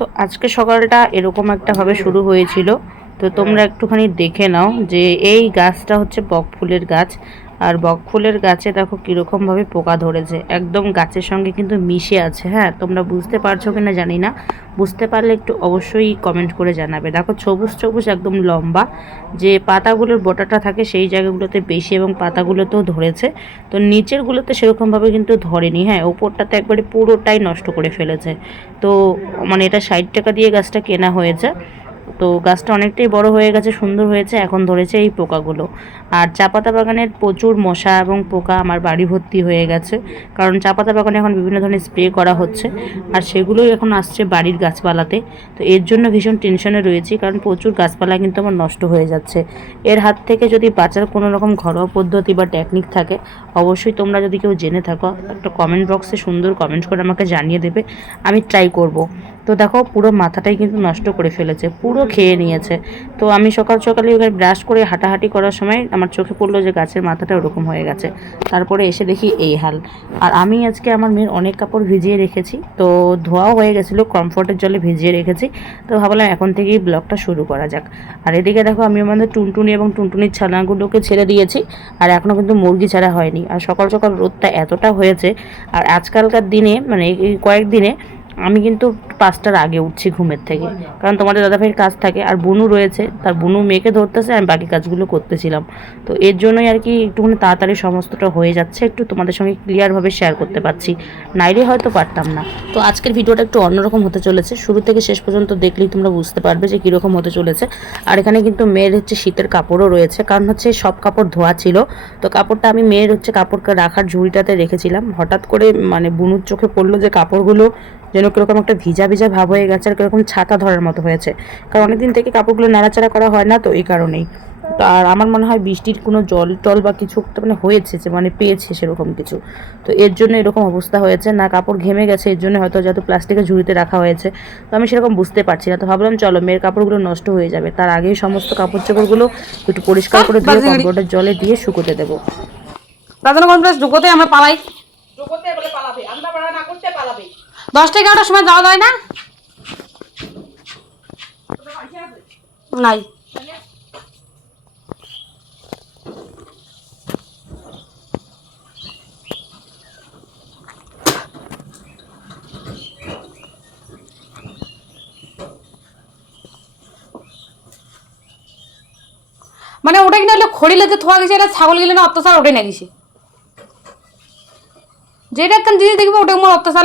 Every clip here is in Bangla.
তো আজকে সকালটা এরকম একটা ভাবে শুরু হয়েছিল। তো তোমরা একটুখানি দেখে নাও যে এই গাছটা হচ্ছে বক ফুলের গাছ। আর বক ফুলের গাছে দেখো কীরকমভাবে পোকা ধরেছে। একদম গাছের সঙ্গে কিন্তু মিশে আছে হ্যাঁ? তোমরা বুঝতে পারছ কিনা জানি না। বুঝতে পারলে একটু অবশ্যই কমেন্ট করে জানাবে। দেখো সবুজ সবুজ একদম লম্বা, যে পাতাগুলোর বোটাটা থাকে সেই জায়গাগুলোতে বেশি এবং পাতাগুলোতেও ধরেছে। তো নিচেরগুলোতে সেরকমভাবে কিন্তু ধরেনি হ্যাঁ? ওপরটাতে একবারে পুরোটাই নষ্ট করে ফেলেছে। তো মানে এটা ষাট টাকা দিয়ে গাছটা কেনা হয়েছে। তো গাছটা অনেকটাই বড় হয়ে গেছে, সুন্দর হয়েছে, এখন ধরেছে এই পোকাগুলো। আর চাপাতা বাগানের প্রচুর মশা এবং পোকা আমার বাড়ি ভর্তি হয়ে গেছে, কারণ চাপাতা বাগানে এখন বিভিন্ন ধরনের স্প্রে করা হচ্ছে, আর সেগুলোই এখন আসছে বাড়ির গাছপালাতে। তো এর জন্য ভীষণ টেনশনে রয়েছি, কারণ প্রচুর গাছপালা কিন্তু আমার নষ্ট হয়ে যাচ্ছে। এর হাত থেকে যদি বাঁচার কোনো রকম ঘরোয়া পদ্ধতি বা টেকনিক থাকে, অবশ্যই তোমরা যদি কেউ জেনে থাকো, একটা কমেন্ট বক্সে সুন্দর কমেন্ট করে আমাকে জানিয়ে দেবে, আমি ট্রাই করব। তো দেখো পুরো মাথাটাই কিন্তু নষ্ট করে ফেলেছে, পুরো খেয়ে নিয়েছে। তো আমি সকাল সকালে ওখানে ব্রাশ করে হাঁটাহাঁটি করার সময় আমার চোখে পড়ল যে গাছের মাথাটা ওরকম হয়ে গেছে। তারপরে এসে দেখি এই হাল। আর আমি আজকে আমার মেয়ের অনেক কাপড় ভিজিয়ে রেখেছি, তো ধোয়াও হয়ে গেছিল, কমফোর্টের জলে ভিজিয়ে রেখেছি। তো ভাবলাম এখন থেকেই ব্লগটা শুরু করা যাক। আর এদিকে দেখো আমি আমাদের টুনটুনি এবং টুনটুনির ছানাগুলোকে ছেড়ে দিয়েছি, আর এখনও কিন্তু মুরগি ছাড়া হয়নি। আর সকাল সকাল রোদটা এতটা হয়েছে, আর আজকালকার দিনে মানে এই কয়েকদিনে আমি কিন্তু পাঁচটার আগে উঠছি ঘুমের থেকে। কারণ তোমাদের দাদাভাইয়ের কাজ থাকে, আর বুনু রয়েছে, তার বুনু মেয়েকে ধরতেছে, আমি বাকি কাজগুলো করতেছিলাম। তো এর জন্যই আর কি একটুখানি তাড়াতাড়ি সমস্তটা হয়ে যাচ্ছে, একটু তোমাদের সঙ্গে ক্লিয়ারভাবে শেয়ার করতে পারছি। নাইলে হয়তো পারতাম না। তো আজকের ভিডিওটা একটু অন্যরকম হতে চলেছে। শুরু থেকে শেষ পর্যন্ত দেখলেই তোমরা বুঝতে পারবে যে কীরকম হতে চলেছে। আর এখানে কিন্তু মেয়ের হচ্ছে শীতের কাপড়ও রয়েছে, কারণ হচ্ছে সব কাপড় ধোয়া ছিল। তো কাপড়টা আমি মেয়ের হচ্ছে কাপড়কে রাখার ঝুড়িটাতে রেখেছিলাম। হঠাৎ করে মানে বুনুর চোখে পড়ল যে কাপড়গুলো যেন কীরকম একটা ভিজা ভিজা ভাব হয়ে গেছে আর কীরকম ছাতা ধরার মতো হয়েছে। কারণ অনেকদিন থেকে কাপড়গুলো নাড়াচাড়া করা হয় না তো এই কারণেই। তো আর আমার মনে হয় বৃষ্টির কোনো জল টল বা কিছু মানে হয়েছে যে মানে পেয়েছে সেরকম কিছু। তো এর জন্য এরকম অবস্থা হয়েছে না কাপড় ঘেমে গেছে এর জন্য হয়তো যত প্লাস্টিকের ঝুড়িতে রাখা হয়েছে। তো আমি সেরকম বুঝতে পারছি না। তো ভাবলাম চলো মেয়ের কাপড়গুলো নষ্ট হয়ে যাবে। তার আগেই সমস্ত কাপড় চোপড়গুলো একটু পরিষ্কার করে দিয়ে কম্পিউটার জলে দিয়ে শুকোতে দেবো। রাজানো কমপ্লেক্স ঢুকোতে আমরা পালাই। ঢুকোতে বলে পালাবে আমরা বাড়া না করতে পালাবে দশটা এগারোটার সময় যাওয়া যায় না? নাই। মানে ওটা কিনা হলো খড়িলে যে থোয়া গেছে, এটা ছাগল গেলে না অত্যাচার ওটাই না গেছে যেটা একখান জিনিস দেখবে, ওটা আমার অত্যাচার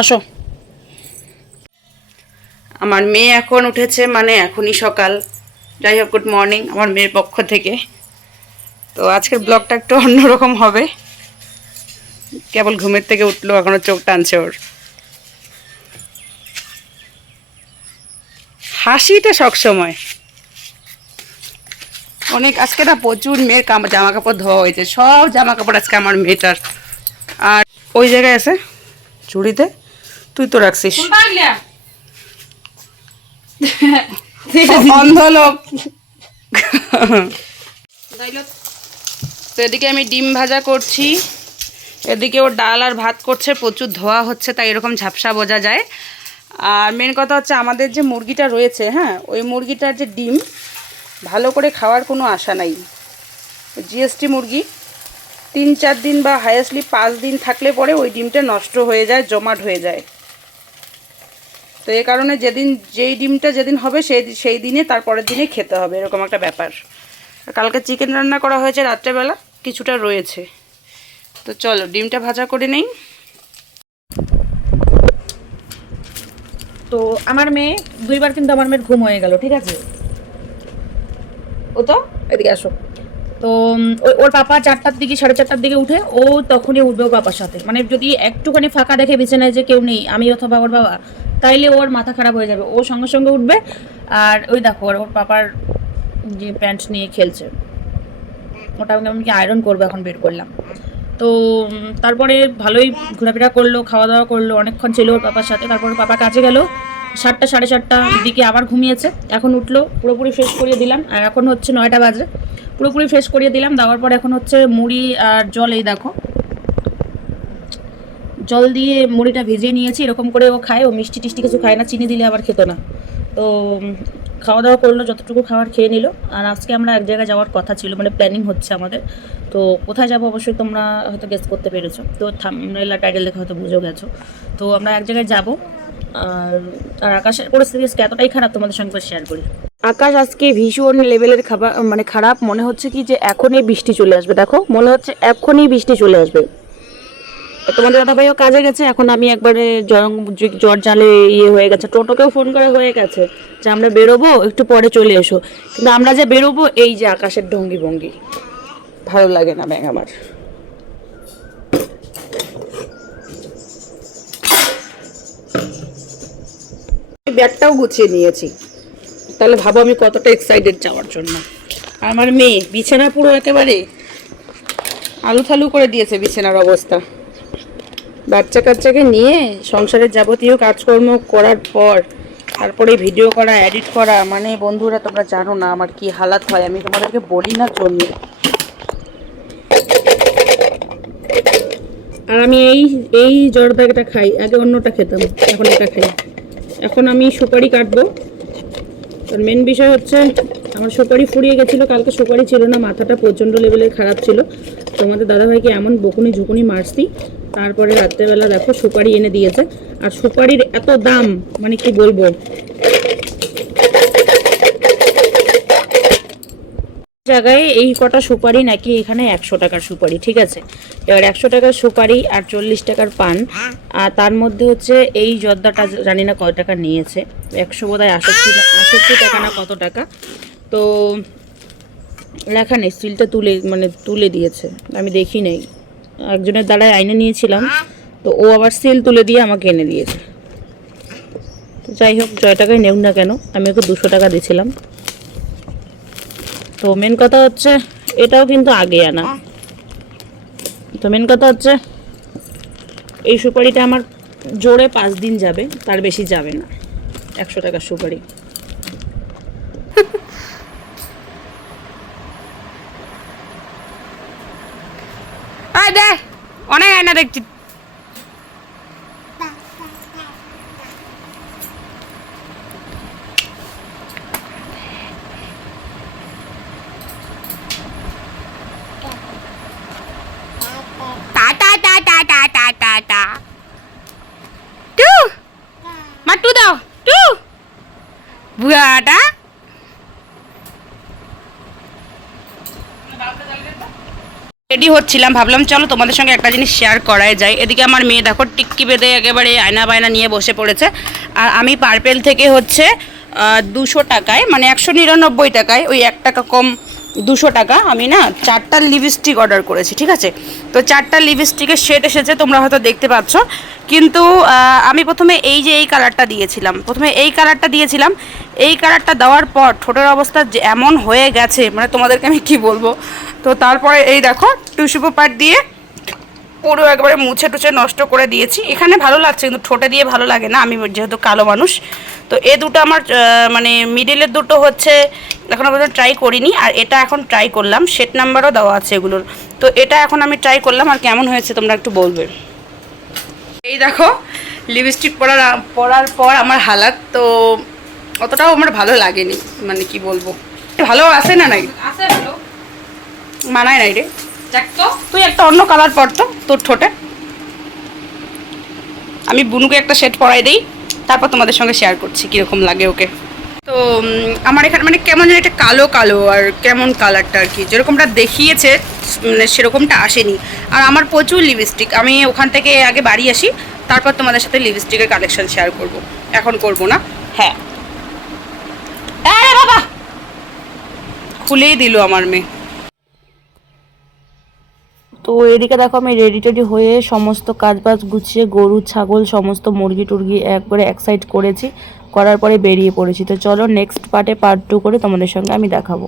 আসো। আমার মেয়ে এখন উঠেছে মানে এখনই সকাল। যাই হোক গুড মর্নিং আমার মেয়ের পক্ষ থেকে। তো আজকের ব্লগটা একটু অন্যরকম হবে। কেবল ঘুমের থেকে উঠল, এখনও চোখ টানছে ওর। হাসিটা সবসময় অনেক, আজকে না প্রচুর মেয়ের জামা কাপড় ধোয়া হয়েছে। সব জামা কাপড় আজকে আমার মেয়েটার। আর ওই জায়গায় আছে? চুড়িতে? তুই তো রাখছিস। অন্ধ লোক তো এদিকে আমি ডিম ভাজা করছি। এদিকে ও ডাল আর ভাত করছে প্রচুর ধোয়া হচ্ছে তাই এরকম ঝাপসা বোঝা যায়। আর মেন কথা হচ্ছে আমাদের যে মুরগিটা রয়েছে হ্যাঁ ওই মুরগিটার যে ডিম ভালো করে খাওয়ার কোনো আশা নাই। জিএসটি মুরগি তিন চার দিন বা হায়েস্টলি পাঁচ দিন থাকলে পরে ওই ডিমটা নষ্ট হয়ে যায় জমাট হয়ে যায়। তো এই কারণে যেদিন যেই ডিমটা যেদিন হবে সেই সেই দিনে তারপরের দিনে খেতে হবে, এরকম একটা ব্যাপার। কালকে চিকেন রান্না করা হয়েছে রাত্রেবেলা, কিছুটা রয়েছে। তো চলো, ডিমটা ভাজা করে নেই। তো আমার মেয়ে, দুইবার কিন্তু আমার মেয়ের ঘুম হয়ে গেল, ঠিক আছে? ও তো এদিকে আসো। তো ওর পাপা চারটার দিকে, সাড়ে চারটার দিকে উঠে ও তখনই উঠবে ওর পাপার সাথে। মানে যদি একটুখানি ফাঁকা দেখে বিছানায় যে কেউ নেই, আমি অথবা ওর বাবা, তাইলে ওর মাথা খারাপ হয়ে যাবে। ও সঙ্গে সঙ্গে উঠবে আর ওই দেখো, ওর ওর পাপার যে প্যান্ট নিয়ে খেলছে। ওটা আমি কি আয়রন করব এখন বের করলাম। তো তারপরে ভালোই ঘোরাফেরা করল, খাওয়া দাওয়া করল, অনেকক্ষণ ছিল ওর পাপার সাথে। তারপর পাপা কাজে গেল। সাতটা, সাড়ে সাতটা দিকে আবার ঘুমিয়েছে। এখন উঠল, পুরোপুরি ফ্রেশ করিয়ে দিলাম। আর এখন হচ্ছে নয়টা বাজে। পুরোপুরি ফ্রেশ করিয়ে দিলাম। দেওয়ার পর এখন হচ্ছে মুড়ি আর জল এই দেখো। জল দিয়ে মুড়িটা ভিজিয়ে নিয়েছি। এরকম করে ও খায়। ও মিষ্টি টিষ্টি কিছু খায় না। চিনি দিলে আবার খেতো না। তো খাওয়া দাওয়া করল, যতটুকু খাবার খেয়ে নিল। আর আজকে আমরা এক জায়গায় যাওয়ার কথা ছিল মানে প্ল্যানিং হচ্ছে আমাদের। তো, কোথায় যাব অবশ্যই তোমরা হয়তো গেস করতে পেরেছ। তো থামনেলা টাইটেল দেখে হয়তো বুঝেও গেছো। তো, আমরা এক জায়গায় যাব। আর আর আকাশের পরিস্থিতি এতটাই খারাপ তোমাদের সঙ্গে শেয়ার করি। আকাশ আজকে ভীষণ লেভেলের খাবার মানে খারাপ। মনে হচ্ছে কি যে এখনই বৃষ্টি চলে আসবে, দেখো। মনে হচ্ছে এখনই বৃষ্টি চলে আসবে। তোমাদের দাদা ভাইও কাজে গেছে, এখন আমি একবারে জ্বর জালে ইয়ে হয়ে গেছে। টোটোকেও ফোন করে হয়ে গেছে যে আমরা বেরোবো, একটু পরে চলে এসো। কিন্তু আমরা যে বেরোবো, এই যে আকাশের ডঙ্গি ভঙ্গি ভালো লাগে না ব্যাগ আমার। ব্যাগটাও গুছিয়ে নিয়েছি। তাহলে ভাবো আমি কতটা এক্সাইটেড যাওয়ার জন্য। আমার মেয়ে বিছানা পুরো একেবারে আলু থালু করে দিয়েছে বিছানার অবস্থা। বাচ্চা কাচ্চাকে নিয়ে সংসারের যাবতীয় কাজকর্ম করার পর, তারপরে ভিডিও করা এডিট করা মানে বন্ধুরা তোমরা জানো না আমার কি হালাত হয়, আমি তোমাদেরকে বলি না জন্য আর আমি এই এই জর্দাটা খাই, আগে অন্যটা খেতাম, এখন এটা খাই। এখন আমি সুপারি কাটবো। তার মেন বিষয় হচ্ছে, আমার সুপারি ফুরিয়ে গেছিল, কালকে সুপারি ছিল না, মাথাটা প্রচণ্ড লেভেলের খারাপ ছিল। তোমাদের দাদাভাইকে এমন বকুনি ঝুকুনি মারছি, তারপরে রাত্রেবেলা দেখো সুপারি এনে দিয়েছে। আর সুপারির এত দাম মানে কি বলব? জায়গায় এই কটা সুপারি নাকি এখানে একশো টাকার সুপারি, ঠিক আছে? এবার একশো টাকার সুপারি আর চল্লিশ টাকার পান, আর তার মধ্যে হচ্ছে এই জর্দাটা জানি না কত টাকা নিয়েছে, একশো বোধ হয় আষট্টি আষট্টি টাকা না কত টাকা? তো লেখা নেই স্টিলটা তুলে মানে তুলে দিয়েছে, আমি দেখি নেই। একজনের দ্বারাই আইনে নিয়েছিলাম, তো ও আবার সিল তুলে দিয়ে আমাকে এনে দিয়েছে। তো যাই হোক জয় টাকায় নেব না কেন, আমি ওকে দুশো টাকা দিয়েছিলাম। তো মেন কথা হচ্ছে, এটাও কিন্তু আগে আনা। তো মেন কথা হচ্ছে, এই সুপারিটা আমার জোরে পাঁচ দিন যাবে, তার বেশি যাবে না। একশো টাকার সুপারি। অনেক আয়না দেখছি। রেডি হচ্ছিলাম, ভাবলাম চলো তোমাদের সঙ্গে একটা জিনিস শেয়ার করাই যায় এদিকে আমার মেয়ে দেখো, টিক্কি বেঁধে একেবারে আয়না বায়না নিয়ে বসে পড়েছে। আর আমি পার্পেল থেকে হচ্ছে দুশো টাকায় মানে একশো নিরানব্বই টাকায়, ওই এক টাকা কম দুশো টাকা আমি না চারটা লিপস্টিক অর্ডার করেছি, ঠিক আছে? তো চারটা লিপস্টিকের শেড এসেছে, তোমরা হয়তো দেখতে পাচ্ছ। কিন্তু আমি প্রথমে এই যে এই কালারটা দিয়েছিলাম, প্রথমে এই কালারটা দিয়েছিলাম। এই কালারটা দেওয়ার পর ঠোঁটের অবস্থা যে এমন হয়ে গেছে মানে তোমাদেরকে আমি কি বলব? তো তারপরে এই দেখো, টিস্যু পেপার দিয়ে পুরো একবারে মুছে টুছে নষ্ট করে দিয়েছি। এখানে ভালো লাগছে, কিন্তু ঠোঁটে দিয়ে ভালো লাগে না, আমি যেহেতু কালো মানুষ। তো এ দুটো আমার মানে মিডিলের দুটো হচ্ছে, এখনও পর্যন্ত ট্রাই করিনি, আর এটা এখন ট্রাই করলাম সেট নাম্বারও দেওয়া আছে এগুলোর। তো এটা এখন আমি ট্রাই করলাম, আর কেমন হয়েছে তোমরা একটু বলবে। এই দেখো লিপস্টিক পরার পরার পর আমার হালাত, তো অতটাও আমার ভালো লাগেনি মানে কি বলব। ভালো আছে না নাই? আছে ভালো। মানায় নাই রে। তুই একটা অন্য কালার পর তো তোর ঠোঁটে। আমি বুনুকে একটা সেট পরাই দিই তারপর তোমাদের সঙ্গে শেয়ার করছি কীরকম লাগে ওকে। তো আমার এখানে মানে কেমন যেন একটা কালো কালো আর কেমন কালারটা আর কি। যেরকমটা দেখিয়েছে মানে সেরকমটা আসেনি। আর আমার প্রচুর লিপস্টিক আমি ওখান থেকে আগে বাড়ি আসি তারপর তোমাদের সাথে লিপস্টিকের কালেকশন শেয়ার করব। এখন করব না? হ্যাঁ। বাবা! খুলেই দিল আমার মেয়ে। তো এদিকে দেখো আমি রেডি টেডি হয়ে সমস্ত কাজ বাজ গুছিয়ে গরু, ছাগল, সমস্ত মুরগি টুরগি একবারে এক সাইড করেছি, করার পরে বেরিয়ে পড়েছি। তো চলো নেক্সট পার্টে পার্ট টু করে তোমাদের সঙ্গে আমি দেখাবো।